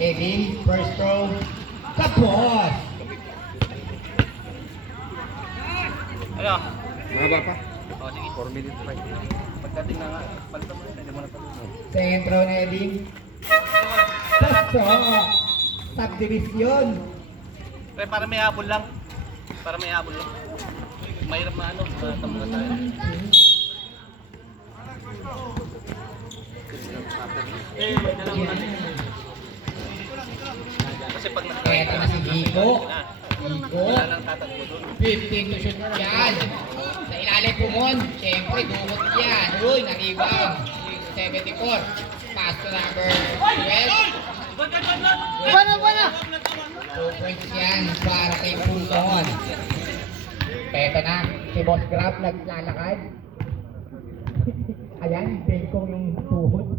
Edin, first throw. Tapos! Ano? Mahaba pa. O, sige. 4 minutes pa. Pagdating na nga, palitan mo na, hindi mo na palitan. Second throw na Edin. Pasok! Subdivision! Pre, para may habol lang. Para may habol lang. Mahirap na ano, tamunan tayo. Kasi pag Eto na si Vico. Vico. wala nang tatakbo doon. 15 to shoot yan. Sa ilalim pumon. Siyempre, dukot yan. Uy, na-rebound. 74. Pass to number 12. Wala! 2 points yan para kay Pulcon. Eto na, si Boss Grab naglalakad. Ayan, Bacon yung tuhod.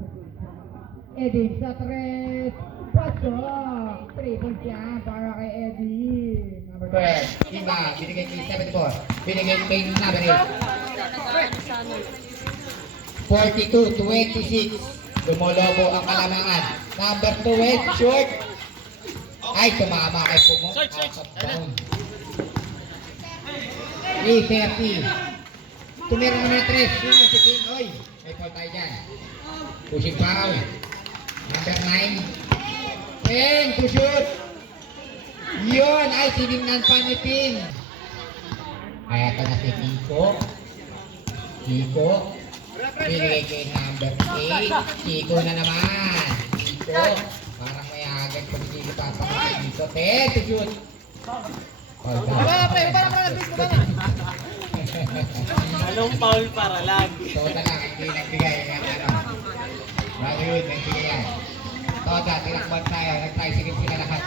Eddie sa 3. Pasok! 3 points yan para kay Eddie. Number 12. Iba, binigay kay 74. Binigay kay number 8. 42-26. Lumolobo ang kalamangan. Number 12, short. Ay, tumama kay Pumok. Out of bounds. 3:30. Tumira naman 3. Sino si King? Oy, may foul tayo dyan. Pushing foul. Number 9. 10 to shoot. Yun, ay sinignan pa ni Ping. Ay, ito na si Kiko. Kiko. Binigay kay number 8. Kiko na naman. Kiko. Parang may agad pag hindi pa sa Kiko. 10 to shoot. Foul down. Anong foul para lag? Toda lang, hindi nagbigay ng ano. Bago yun, nagbigay yan. Toda, tinakban tayo. Nag-tricycle sila lahat.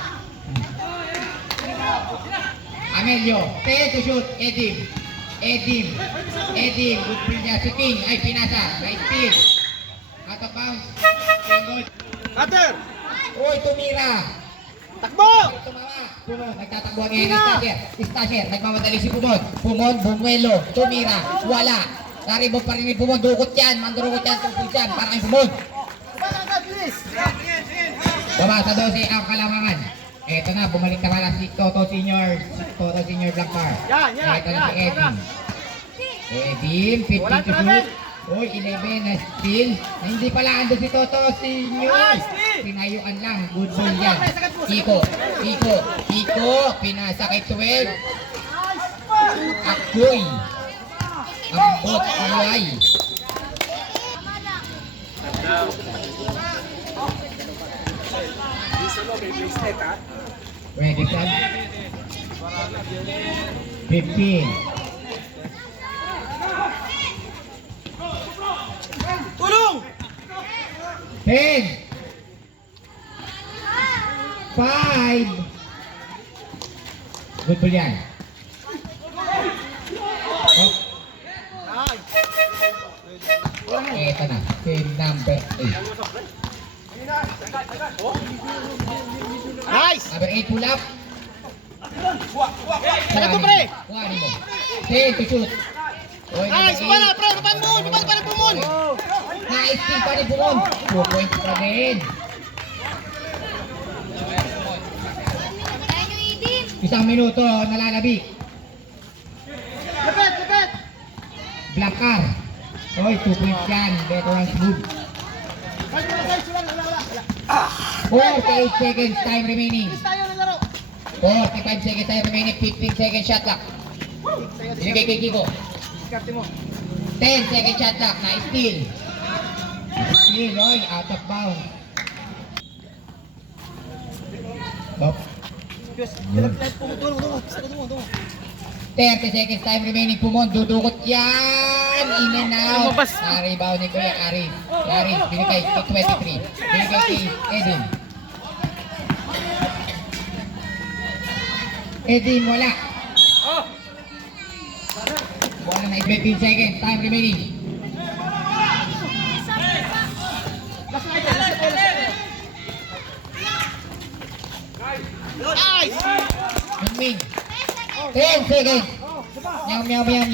Amelio, 10 to shoot. Edim. Good play niya si King. Ay, pinasa. Right field. Out of bounds. Single. Cutter! Uy, tumira. Takbo! Tumama. Pumon, nagtatakbo ngayon ng Stasher. Nagmamadali si Pumon. Pumon, bumuelo. Tumira. Wala. Naribog pa rin ni Pumon. Dukot yan. Mandurukot yan. Tungkol yan. Para kay Pumon. Baba sa 12 ang kalamangan. Eto na, bumalik na pala si Toto Senior Black Bar. Eto na si Edim. Edim, 15 to shoot. Uy, 11 na steal. Hindi pala ando si Toto Senior. Pinayuan lang, good ball yan. Kiko. Pinasa kay 12. Akoy. Ambot, Uway. Ready, son? 15. Tulong! 10. 5. Good ball yan. Oh. Eto na, si number 8. Nice! Number 8 pull up. Ano to, pre? Kuhanin mo. 10 to shoot. Oy, Nice! number Para, pre! Lupan mo! Lupan pa rin Pumon! Na-steal pa rin Pumon. 2 points pa rin. Isang minuto, nalalabi. Lapet! Black car. Oy, 2 points yan. Veterans move. 48 seconds time remaining. Tayo ng laro! 45 seconds time remaining. 15 seconds shot clock. Binigay kay Kiko. Diskarte mo. 10 second shot clock. Na-steal. Steal, oy. Out of bounds. Bop. Diyos, tulong. 30 seconds time remaining. Pumon, dudukot yan. In and out. Na-rebound ni Kuya Aris. Aris, binigay kay 23. Binigay kay Edin. Edin, wala. Wala na 15 seconds time remaining. Nice! Ming. 10 seconds. Meow. Huli!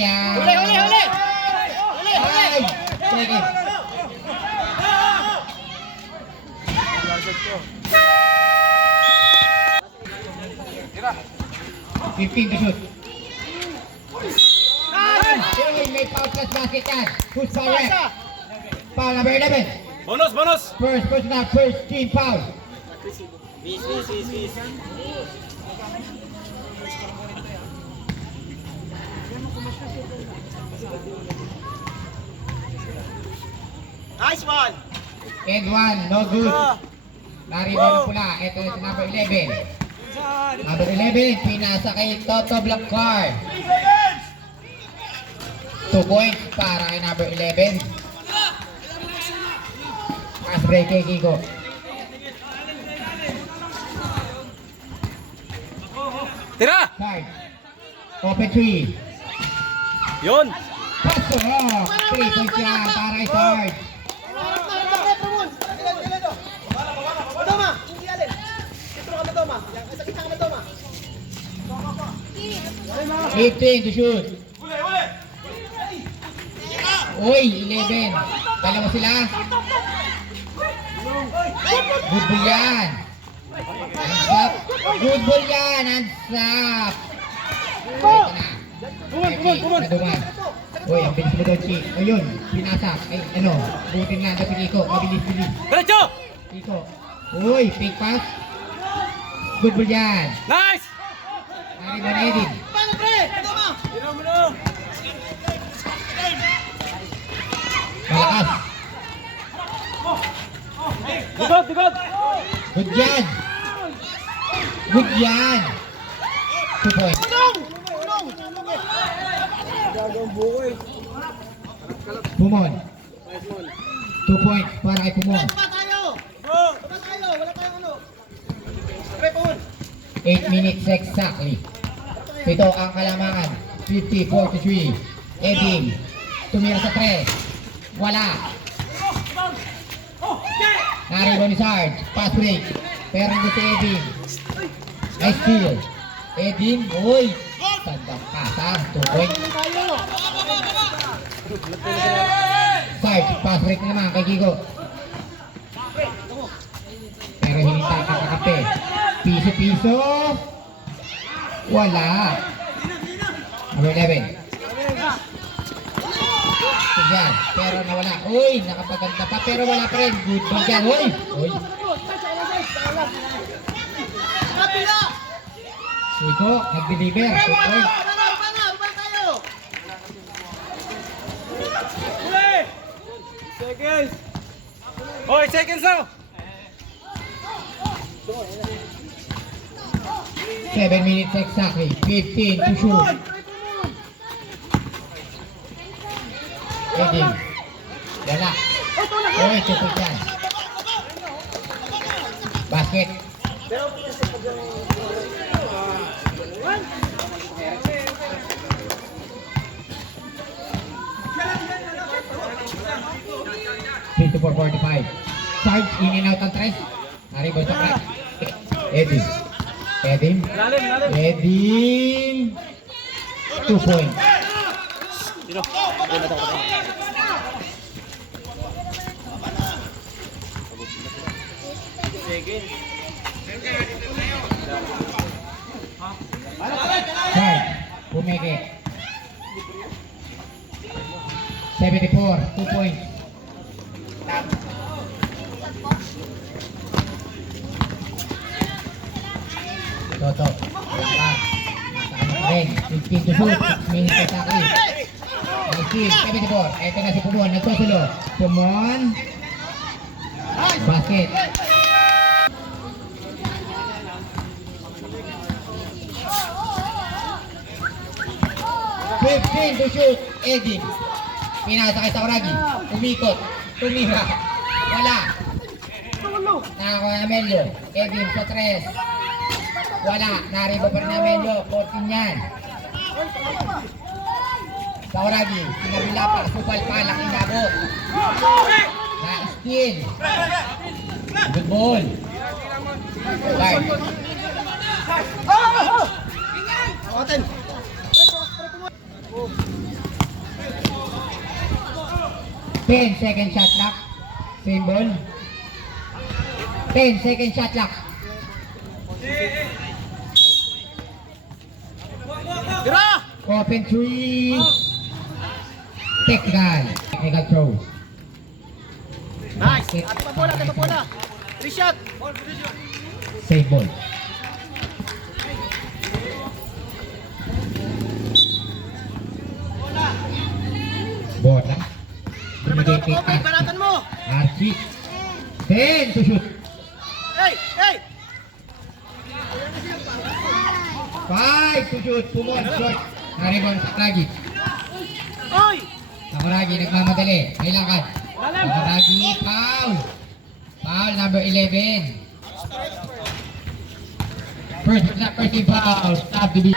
5 seconds. 15 to shoot. Uy, may foul plus basket yan. Who's foul rep? Foul number 11. Bonus, bonus! First team foul. Nice one. And one, no good. Naribon ng pula. Ito yung number 11. Number 11, pinasa kay Toto Blackcard. 2 points para kay number 11. Pass break kay Kiko. Tira! Side. Open 3. Yun! Paso! 3 points yan para kay Sarge. Toma, hindi alin. Ito ka na toma. Sa kita ka na toma. 15 to shoot. Uy, 11. Dalawa sila. Good ball yan. Hands up. Good ball yan. Hands up. Ito na. Naduman. Uy, ang bilis mo doon, Chi. Ayun, pinasak. Ay, ano, butin lang. Dapat Kiko. Mabilis. Diretso! Kiko. Uy, fake pass. Good ball yan. Nice! Ari mo na Edin. Paano pre? Toma. Malakas. Digod! Good yan. Good yan. 2 points. Pumon. 2 points para kay Pumon. Tama tayo. Wala tayong ano. Pre, pun. 8 minutes exactly. Ito ang kalamangan. 50-43. Eding. Tumira sa 3. Wala. Naribo ni Sarge. Pass break. Pero hindi si Eding. Nice steal. Eding. Uy. Tandang kasa. 2 points. Sarge. Pass break naman kay Kiko. Pero hinintay ka sa kape. Piso. Wala. Number 11. Tigyan. Pero nawala. Uy, nakapaganda pa. Pero wala pa rin. Good ball dyan. Uy. Kapila. Iko, nag-deliver. 2 points. Ubal tayo. Seconds! Hoy, seconds now! 7 minutes exactly. 15 to shoot. Eding. Wala. Uy, 2 points yan. Basket. To 4:45. Sarge, in and out ang tres. Naribo sa crack. Eding. Eding. 2 points. Sino? Sarge, pumeke. 74, 2 points. Toto. Wala. Ren, 15 to shoot. 6 minutes exactly. Nice, 74. Ito na si Pumon. Nagsusulo. Pumon. Basket. Fifteen to shoot. Eding. Pinasa kay Sakuragi. Umikot. Tumira. Wala. Nakakuha na Melio. Eding sa 3. Wala. Naribo pa rin na Melio. 14 yan. Sakuragi. Pinabila pa. Supal pa. Laking labot. Na-steal. Good ball. Guard. Atin. 10 second shot clock. Same ball. 10 second shot clock. Tira! Open 3. Technical. Technical throw. Nice! Ate pa bola. 3 shot! Save ball. Bola. Binigay kay Okay, banatan mo! Archie. 10 to shoot. Hey! 5 to shoot. Pumon shot. Naribon sa Sakuragi. Oy! Sakuragi nagmamadali. May lakad. Sakuragi foul. Foul number 11. First team foul. Stop the beat.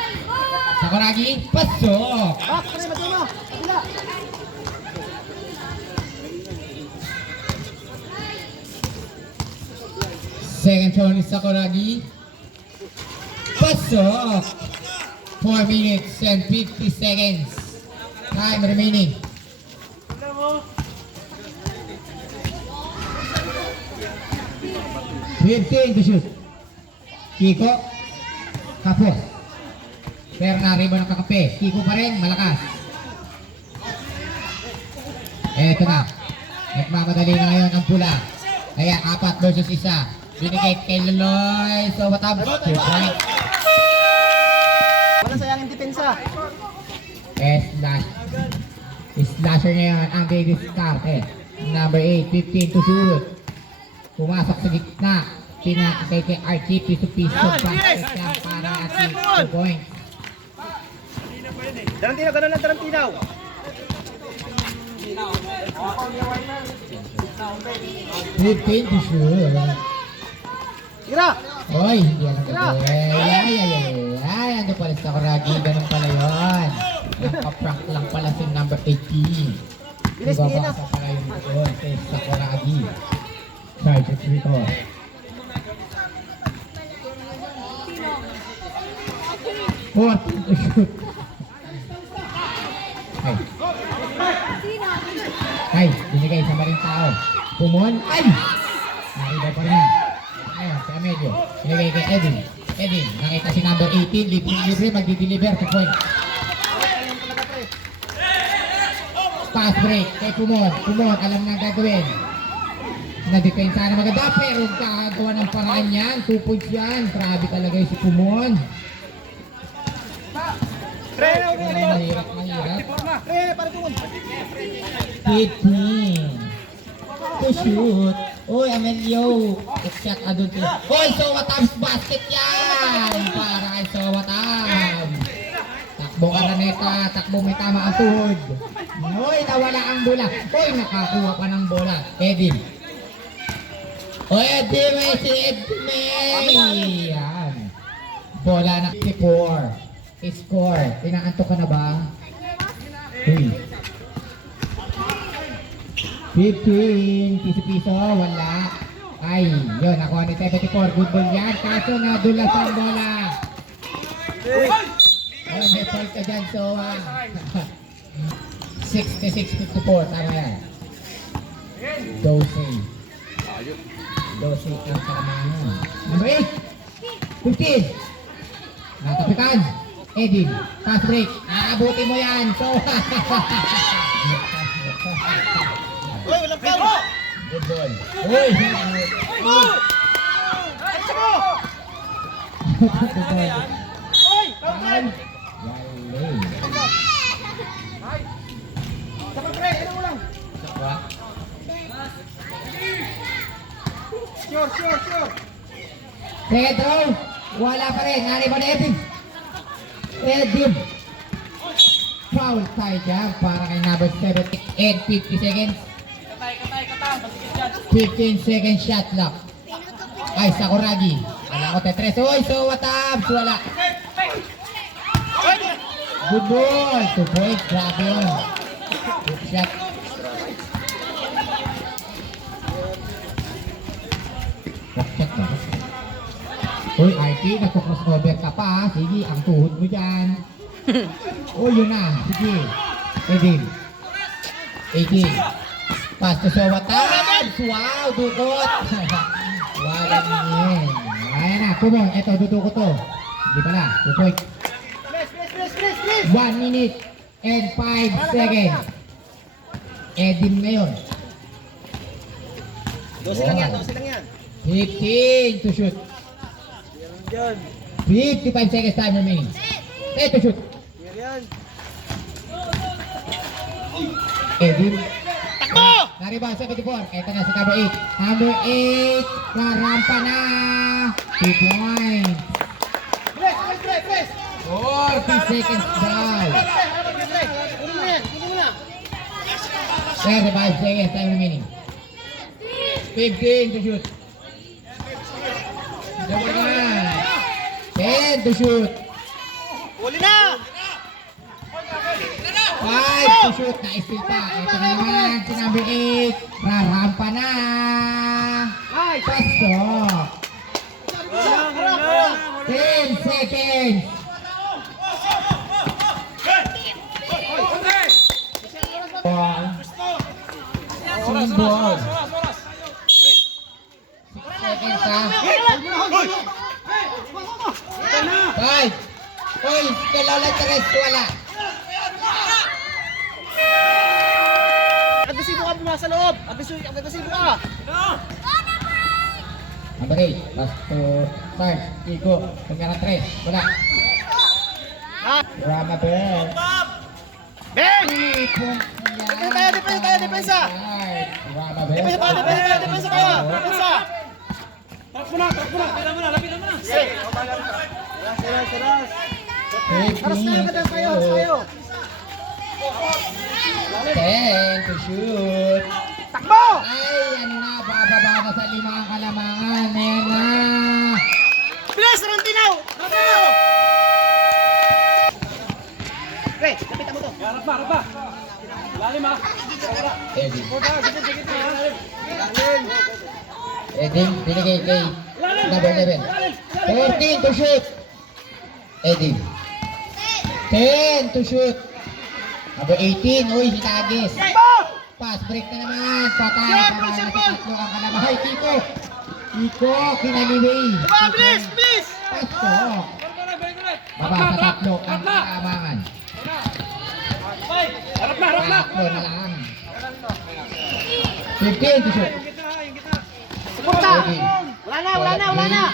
Sakuragi pasok. Back, pre, Madoma. Kabila. Second turn is Sakuragi. Pasok. 4 minutes and 50 seconds. Time remaining. Fifteen to shoot. Kiko. Kapos. Pero naribo ng kakape. Kiko pa rin. Malakas. Eto na. Nagmamadali na ngayon ang pula. Kaya 4 versus 1. Binigay kay Loloy. So what up? 2 point. Walang sayangin depensa. Slash. Slasher ngayon ang Davis Carte. Number 8, 15 to shoot. Pumasok sa gitna. Pinakasay kay Archie. Piso-piso. Practice lang para at 2 points. Tarantino, ganun lang Tarantino. 15 to shoot. Tira. Oy, hindi alam ko. Ay, ano pala sa Sakuragi. Ganun pala yun. Nakaprank lang pala si number 18. Bilis, bilis na. Ibabasa pala yung doon sa Sakuragi. Charge of Rico. Oh, to shoot. Ay, binigay sa maling tao. Pumon. Ay! Nakita pa rin. Ayun, sa medyo. Binigay kay Edwin. Edwin, nakita si number 18. Libre, magdi-deliver sa point. Pass break kay Pumon. Pumon, alam na ang gagawin. Na-depensa na maganda, pero kakagawa ng paraan yan. 2 points yan. Grabe talaga yung si Pumon. Pre, Mahirap. Pre, para tumon. 15 to shoot. Uy, Amelio. Shot adult. Uy, Sowatab's basket yan. Para kay Sowatab. Takbo ka na neta. Takbo, may tama ang tuhod. Uy, nawala ang bola. Uy, nakakuha pa ng bola. Edin. Uy, Edin. May si Edin. Yan. Bola na 54. Score. Inaantok ka na ba? Uy. 15. Piso-piso. Wala. Ay, yun. Nakuha ni 74. Good ball yan. Kaso nadulas ang bola. Ay, may fault ka dyan. So, 66-54. Tama yan. Dosing. Dosing ang kamahan. Number 8. 15. Natapikan. Edin. Pass break. Nakabuti mo yan. So, Uy, walang foul! good ball. Uy! Good ball. Oy, counter. Yalay. Saka pre, ano mo lang. Sakwa. Sure. Second throw. Wala pa rin. Nari ba na Edin? Edin. Foul tayo dyan para kay number 7 and 50 seconds. 15 second shot clock. Ay, Sakuragi. Alam ko, Tetres. Uy, so what up? Wala. Good ball. 2 points. Grabe yun. Good shot. Back shot ba? Uy, RT, nagko-crossover ka pa. Sige, ang tuhod mo dyan. Uy, yun na. Sige. Edin. 18. Pass to Sowatab. Wow, dukot. Wala Ayan na, kumong. Ito, duto ko to. Hindi pala. 2 point. Please. 1 minute and 5 seconds. Edim ngayon. 12 lang yan, 12 lang yan. 15 to shoot. Yan. 55 seconds time remaining. 10 to shoot. Yan. Edim. Takbo! Naribang 74. Ito na sa number 8. Number 8. Karampa na. 2 points. Press. 40 seconds down. Kunin mo yan, kunin mo na. 35 seconds time remaining. 15 to shoot. Double na. 10 to shoot. Huli na! 5 to shoot. Na-steal pa. Ito na naman si number 8. Rarampa na. Pasok. 10 seconds. Ball. Sinbol. 6 seconds ha. 5. Uy, kailangan tres. Wala. Agresibo ka muna sa loob. Agresibo ka. Number 8. Last to start. Iko. Tumira 3. Wala. Rama Bell. Bang! 3 points Tayo, depensa. Rama Bell. Depensa tayo. Depensa. Sige. Seras. Aras na agad tayo. 10 to shoot. Takbo! Ay, ano na, bababa na sa 5 ang kalamangan. Ayan na. Bilis, Rantinaw! Pre, kapitan mo to. Harap ba? Lalim ha. Eddie. Sige. Eddie, binigay kay number 11. 14 to shoot. Eddie. 10 to shoot. Number 18, uy, hinagis. Pass break na naman. Patay. Para na sa 3 ang kalamangan. Iko, kinaliway. Bilis! Pasok. Baba sa 3 ang kalamangan. Harap na. 3 na lang. 15 to shoot. Suporta! Eddie. Wala na!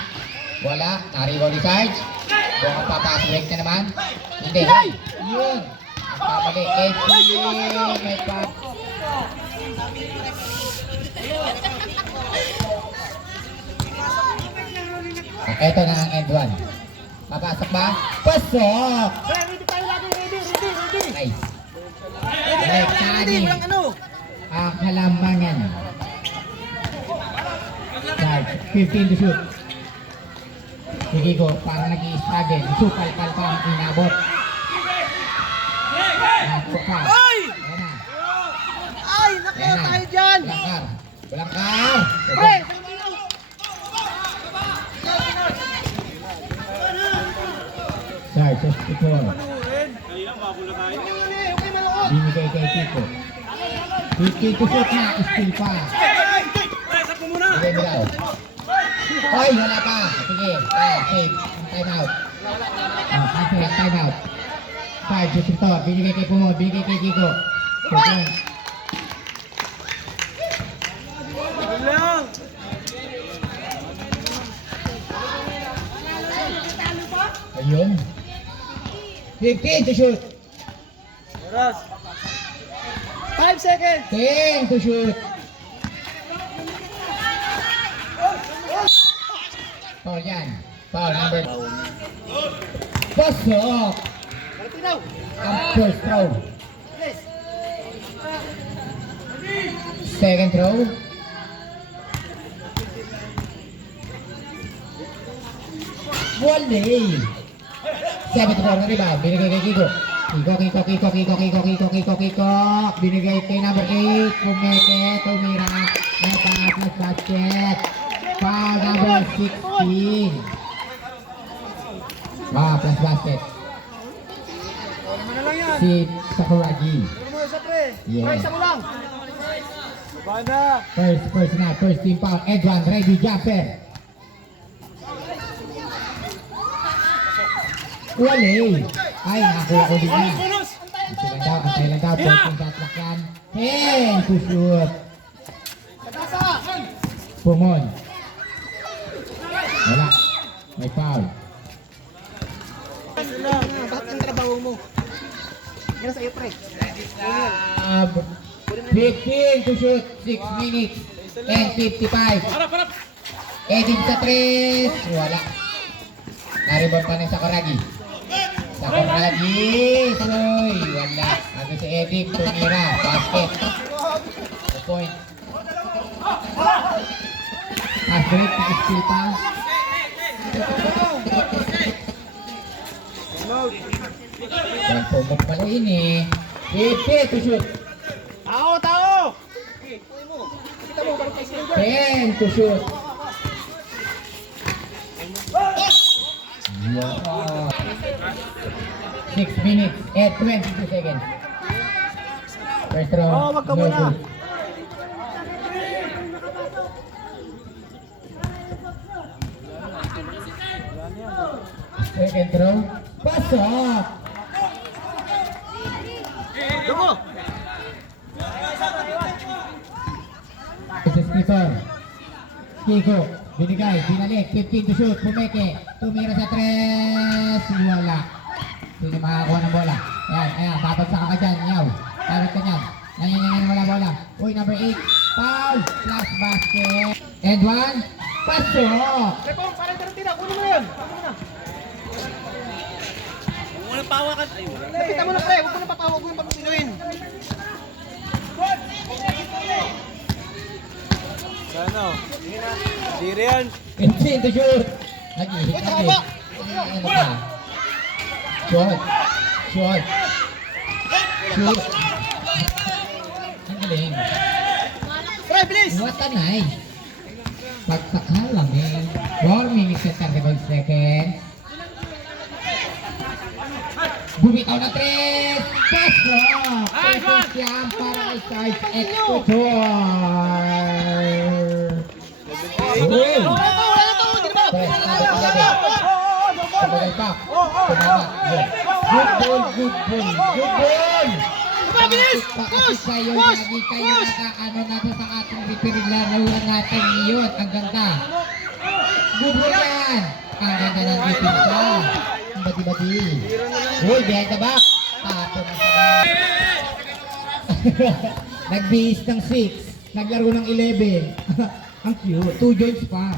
Wala. Nariwal ni Sarge. Bukan pa pass break na naman. Hindi. Yun. Ang pabali. Eddie. May pass. Ito na ang end 1. Papasok ba? Pasok! Ready tayo lagi, ready! Nice. Ready, walang ano! Ang kalambangan. Sarge. 15 to shoot. Sige ko, parang nag-i-struggle. Supal-pal pa ang inabot. Nakpo pa. Ay! Ayan na. Ay, naku, Ayan na. tayo dyan! Belakar. Belakar. Pre! Sarge, just before. Okay, manood! Binigay kay Kiko. 15 to shoot na. Steal pa. Bigay mo daw. Hoy, wala pa. Sige. Save. Time out. Cancel ang time out. Sarge, just ito. Binigay kay Pumo. Binigay kay Kiko. Okay. Lang! Ayun. 15 to shoot. Oras! 5 seconds! 10 to shoot. Foul yan. Foul number. Pasok. Rantinaw! Ang first throw. Bilis! Second throw. Volley. 7 4 na rebound. Binigay kay Kiko. Kiko. Binigay kay number 8. Pumeke. Tumira. May pass plus basket. Foul number 16. Plus basket. Ano na lang yan? Si Sakuragi. Ano mo isa pre? Yeah. Pre, isa mo lang! Banda! First team foul. Edwan, ready, jumper. Wale. Ay, nakakuha ko din na. Antay lang daw. Posting shot lock yan. 10 to shoot. Pumon. Wala. May foul. Bakit ang trabaho mo? Yan sa iyo, pre. 15 to shoot. 6 minutes. And 55. Edin sa 3. Wala. Naribon pa ng Sakuragi. Sakuragi. Tuloy. Wala. Ano si Edin. Tumira. Basket. 2 point. Asrit. Nag-skill pa. Yan pumot pala yun eh. 50 to shoot. Tao! Kita mo, parang kayo 10 to shoot. Wow. 6 minutes and 22 seconds. First round. Oh, wag ka muna. no good. Second row. Pasok. Dumo! This is Clifford. Kiko. Binigay. Binalik. 15 to shoot. Pumeke. Tumira sa 3. Wala. Sino makakuha ng bola? Ayan. Ayan. Babagsak ka dyan. Yaw. Tawid ka dyan. Yan. Wala bola. Uy, number 8. Foul. Flash basket. And 1. Pasok. Repong, parang Tarantino. Kunin mo na yun. Walang pawakan. Lapitan mo na, pre. Huwag mo na papawag mo yung pagpinuin. Sana. Dire yan. 15 to shoot. Nag-ihit. Ano pa? Shot. Shoot. Ang galing. Pre, bilis! What a nice. Pagtakal lang eh. 4 minutes and 35 seconds. Bumitaw na 3. Pasok! Perfect yan para kay Sarge Executor. Uy! Press na ba 11? Sabagay pa. Tumama. Good ball. Good ball. Bilis! Push! Kayo lagi kayo nakaano natin sa ating referee laruan natin yun. Ang ganda. Good ball yan. Ang ganda ng depensa. Ang bati-bati. Uy, behind the back. Tapo na sa back. Nagbihis ng 6. Naglaro ng 11. Ang cute. 2 joints pa.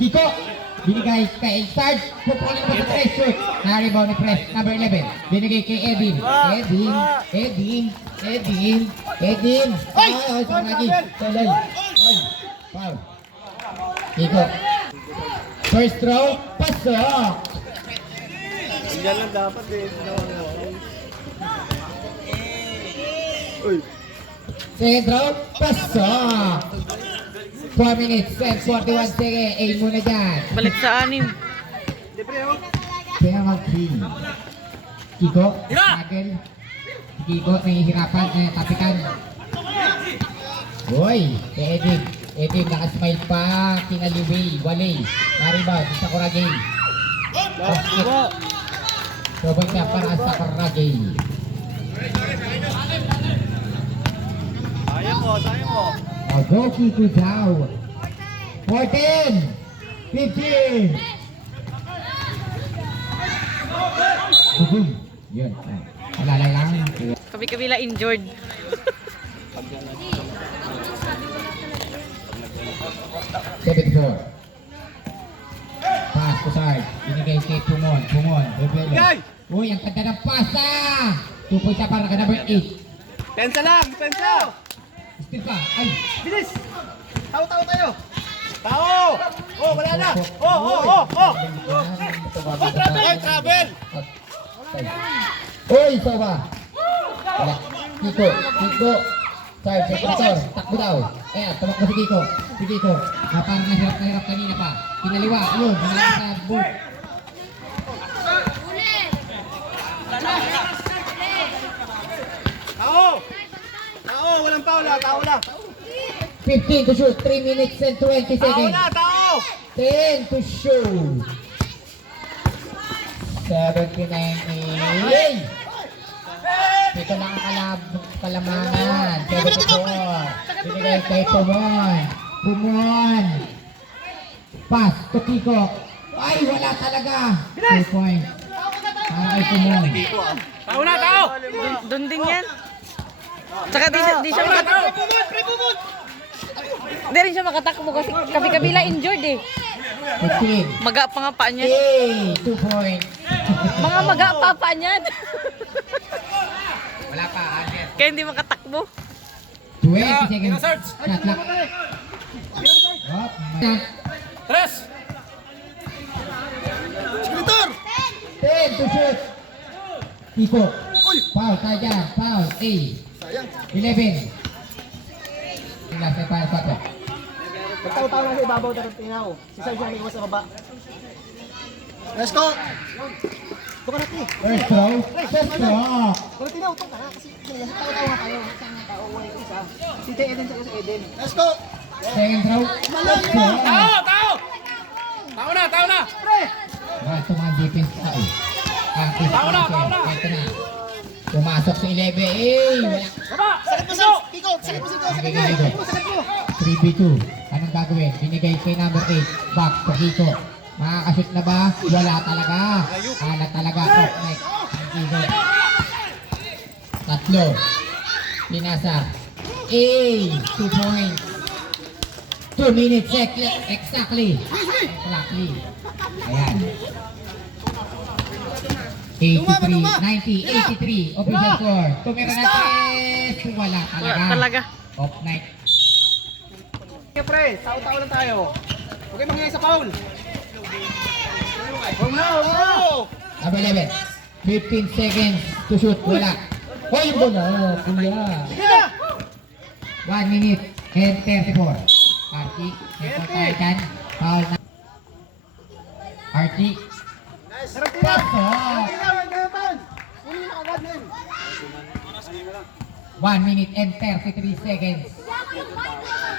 Kiko. Binigay kay Sarge. Pupunin mo sa press shoot. Na-rebound ni press. Number 11. Binigay kay Edin. Edin. Ay! Ay! Sumagi. Tuloy. Ay! Foul. Kiko. First row. Pasok. Yan lang dapat eh. Uy. Second row. Pasok. 4 minutes and 41 seconds. Aim muna dyan. Balik sa 6. Di pre, oh. Penalty. Kiko. Agel. Kiko. Nahihirapan. Tapikan. Uy. Kay Edin. Edin. Nakasmile pa. Kinaliway. Wale. Maribaw. Sakuragi. Basket. Sobang siya para sa Sakuragi. Sayang mo. Go Kiko daw. 14. 15. Boom. Yun. Malalay lang. Kabi-kabila injured. Seven four. Pass to Sarge. Binigay kay Pumon. Rebelo. Uy, ang ganda ng pasa. 2 points para ka number 8. Pensa lang. Still pa. Ay. Bilis! Tao tayo! Tao! Oh, wala na. Oh. Travel. Uy, Soba. Wala. Kiko. Sarge, sekretor. Takbo daw. Tumakbo si Kiko. Parang nahirap kanina pa. Kinaliwa. Ayun. Wala sa boot. Tao, walang tao lang. 15 to shoot. 3 minutes and 20 seconds. Tao! 10 to shoot. 79. Ito lang ang kalamangan. 74. Binigay kay Pumon. Pumon. Pass to Kiko. Ay, wala talaga. 2 points. Para kay Pumon. Tao na, tao! Doon din yan. Tsaka di siya makatakbo. Di rin siya makatakbo kasi kabi-kabila injured eh. 15. Maga pa nga paa niyan. Yay! 2 points. Mga maga pa paa niyan. Wala pa, Angel. Kaya hindi makatakbo. 20 seconds. Shot clock. Hop. Tres! 10 to shoot. Kiko. Foul tayo dyan. Foul. A. 11. Last na para sa Nagtaw-taw lang sa ibabaw, tapos tingnan ko. Si Sergio may iwas sa baba. Let's go! Ito ka natin. First throw. First throw. Wala tinaw, ito ka na. Kasi tawa-tawa nga tayo. Isang nga tao, wala yung isa. Si Eden sa si Eden. Let's go! Second throw. First throw. Tao! Tao! Tao na, tao na! Ito mga defense sa A. Tao na, tao na. Ito na. Pumasok sa 11. Eh! Wala. Baba! Sakit mo, Sal! Kiko! Sakit mo, Kiko! Sakit mo! Sakit mo! Sakit mo! 3v2. Anong gagawin? Binigay kay number 8. Back to Kiko. Makakashoot na ba? Wala talaga. Wala talaga. Off net. Ang Kiko. Tatlo. Pinasa. A. 2 points. 2 minutes exactly. Exactly. Ayan. 83, 90, 83. Official score. Tumira na 3. Wala talaga. Wala talaga. Off night. Okay, pre. Tao-tao lang tayo. Okay, mangyayari sa foul. Huwag na! Huwag na! Number 11. 15 seconds to shoot. Wala. Hoy, yung bola. Kuya. Sige na! 1 minute and 34. Archie. May po tayo dyan. Foul na. Archie. Sarap tira! Pasok. Ganapan! Kunin mo agad, men. 1 minute and 33 seconds.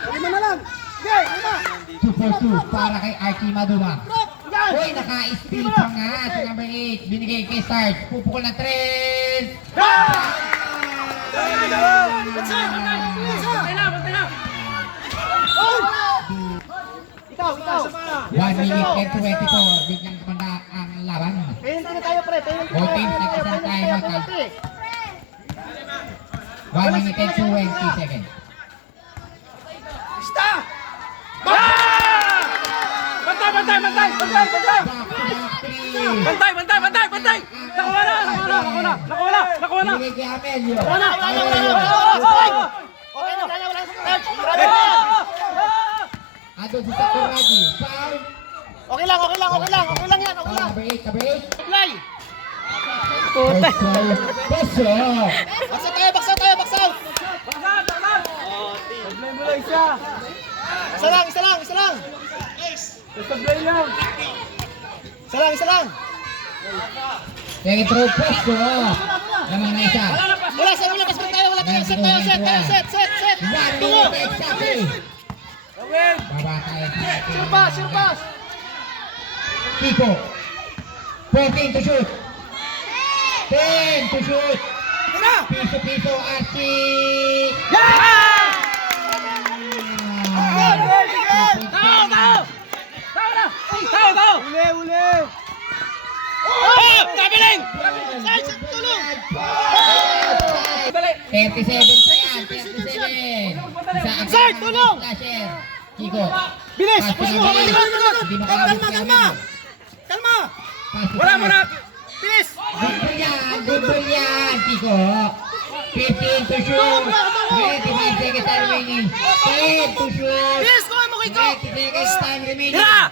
Lima na lang! Sige! Lima! 2 for 2 para kay Archie Maduma. Yan! Hoy, naka-steal pa nga sa number 8. Binigay kay Sarge. Pupukol ng 3. Ikaw! Ikaw! 1 minute and 24. Biglang kumanda ang laban. Pahintin na tayo, pre. Pahintin na Both tayo. teams nag-isang Pahintin tayo, na tayo, Maka. pre. 1 minute and 20 seconds. Stop! Bantay, bantay, bantay! Bantay, bantay! Back to back 3. Bantay, bantay, bantay, bantay! Nakuha na, nakuha na, nakuha na, nakuha na, nakuha na! Binigay kay Amelio. Wala! Wala! Wala! Okay na, wala! Wala! Andun si Sakuragi. Foul. Okay lang, okay lang, okay lang, okay lang yan, okay lang. Number 8, number 8. Play! Puta. Pasok. Baksa tayo, baksa tayo, baksa! Baksan, baksan! Problema mo lang isa. Isa lang, isa lang, isa lang. Problema lang. Isa lang, isa lang. Second throw, pasok. Lamang na isa. Wala, set, wala, paspal tayo, wala tayo, set tayo, set tayo, set. 1 Tungo! minute exactly. Baba tayo sa ating Sirpas, sirpas. Kiko. 14 to shoot. 10 to shoot. Piso-piso, Archie. Tao, tao! Tao na! Tao, tao! Uli, uli. Oh! Kabiling! Sarge, tulong! 37 pa yan, 37. Isa ang Sarge, tulong! Slasher. Kiko. Bilis, Pass push to mo, number bilis, 8. bilis. Hindi makakabot Kalma, si kalma. Amelio. Kalma. Pass to Wala mo na! Sarge. Bilis. Good ball yan, Kiko. 15 to shoot. 25 seconds time remaining. 10 to shoot. Bilis, kuha mo, Kiko. 20 seconds time remaining. Tira!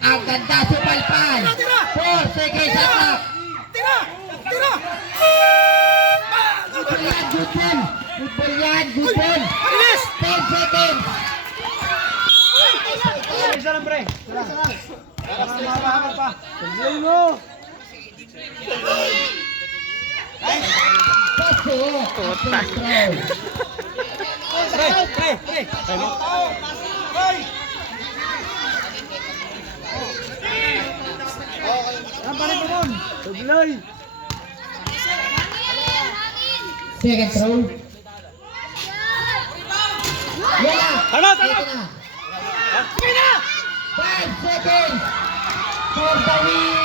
Ang ganda sa palpal. 4 seconds shot clock. Tira! Tira! Good ball yan, good ball. Good ball yan, good ball. Bilis! 10 seconds. Isa lang, pre. Isa lang. Para pa. Pagdilay mo. Paso. First throw. Pre, pre. Sablay. Second throw. Yeah! Tama, tama. Ito na. 5 seconds for the win!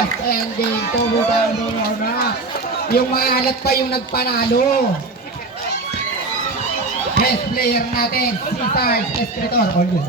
1 ending to Butano na. Yung maalat pa yung nagpanalo. Best player natin, si Sarge Escritor. All good.